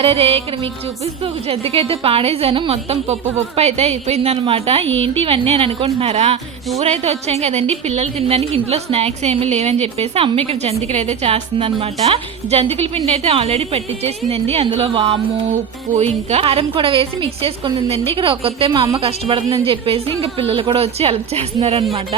అరే రే ఇక్కడ మీకు చూపిస్తూ ఒక జంతికైతే పాడేసాను. మొత్తం పప్పు అయితే అయిపోయిందనమాట. ఏంటి ఇవన్నీ అని అనుకుంటున్నారా? ఊరైతే వచ్చాం కదండి, పిల్లలు తినడానికి ఇంట్లో స్నాక్స్ ఏమీ లేవని చెప్పేసి అమ్మ ఇక్కడ జంతికలు అయితే చేస్తుంది అనమాట. జంతికల పిండి అయితే ఆల్రెడీ పెట్టించేసిందండి. అందులో వాము, ఉప్పు ఇంకా కారం కూడా వేసి మిక్స్ చేసుకుంటుందండి. ఇక్కడ ఒక్కతే మా అమ్మ కష్టపడుతుందని చెప్పేసి ఇంకా పిల్లలు కూడా వచ్చి హెల్ప్ చేస్తున్నారనమాట.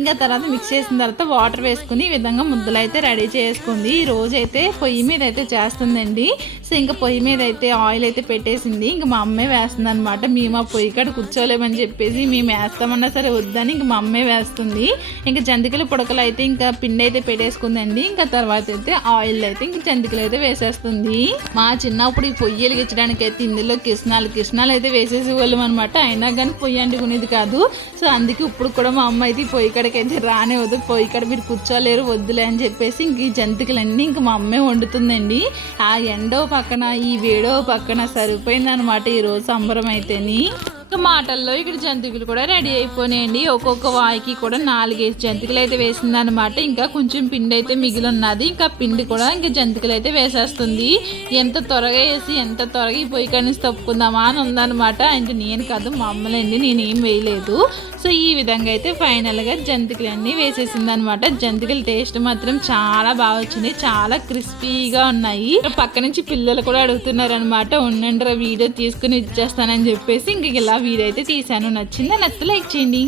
ఇంకా తర్వాత మిక్స్ చేసిన తర్వాత వాటర్ వేసుకుని ఈ విధంగా ముద్దలు అయితే రెడీ చేసుకుంది. ఈ రోజు అయితే పొయ్యి మీద అయితే చేస్తుందండి. సో ఇంకా పొయ్యి మీద అయితే ఆయిల్ అయితే పెట్టేసింది. ఇంకా మా అమ్మే వేస్తుంది అనమాట. మేము ఆ పొయ్యి కాడ కూర్చోలేమని చెప్పేసి మేము వేస్తామన్నా సరే వద్దని ఇంకా మా అమ్మే వేస్తుంది. ఇంకా జంతికల పుడకలు అయితే ఇంకా పిండి అయితే పెట్టేసుకుందండి. ఇంకా తర్వాత అయితే ఆయిల్ అయితే ఇంకా జంతికలు అయితే వేసేస్తుంది. మా చిన్నప్పుడు ఈ పొయ్యి వెలిగించడానికి అయితే ఇందులో కిష్ణాలు అయితే వేసేసేవాళ్ళం అనమాట. అయినా కానీ పొయ్యి అంటుకునేది కాదు. సో అందుకే ఇప్పుడు కూడా మా అమ్మ అయితే పొయ్యి కాడకి అయితే రానివ్వదు. పొయ్యి కాడ మీరు కూర్చోలేరు వద్దులే అని చెప్పేసి ఇంక ఈ జంతికలన్నీ ఇంక మా అమ్మే వండుతుందండి. ఆ ఎండో పక్కన ఈ వేడో పక్కన సరిపోయిందనమాట ఈరోజు సంబరం అయితేని. మాటల్లో ఇక్కడ జంతికలు కూడా రెడీ అయిపోయినాయండి. ఒక్కొక్క వాయికి కూడా 4-5 జంతికలు అయితే వేసింది అనమాట. ఇంకా కొంచెం పిండి అయితే మిగిలి ఉన్నది. ఇంకా పిండి కూడా ఇంకా జంతికలు అయితే వేసేస్తుంది. ఎంత త్వరగా వేసి ఎంత త్వరగా ఈ పొయ్యి కనీసి తప్పుకుందామా అని ఉందనమాట. అంటే నేను కాదు మా అమ్మలండి, నేనేం వేయలేదు. సో ఈ విధంగా అయితే ఫైనల్గా జంతికలు అన్నీ వేసేసింది అనమాట. జంతికల టేస్ట్ మాత్రం చాలా బాగా వచ్చింది. చాలా క్రిస్పీగా ఉన్నాయి. పక్క నుంచి పిల్లలు కూడా అడుగుతున్నారు అనమాట, ఉండండి వీడియో తీసుకుని ఇచ్చేస్తానని చెప్పేసి ఇంక ఇలా వీడియో అయితే తీసాను. నచ్చిందా? నచ్చితే లైక్ చేయండి.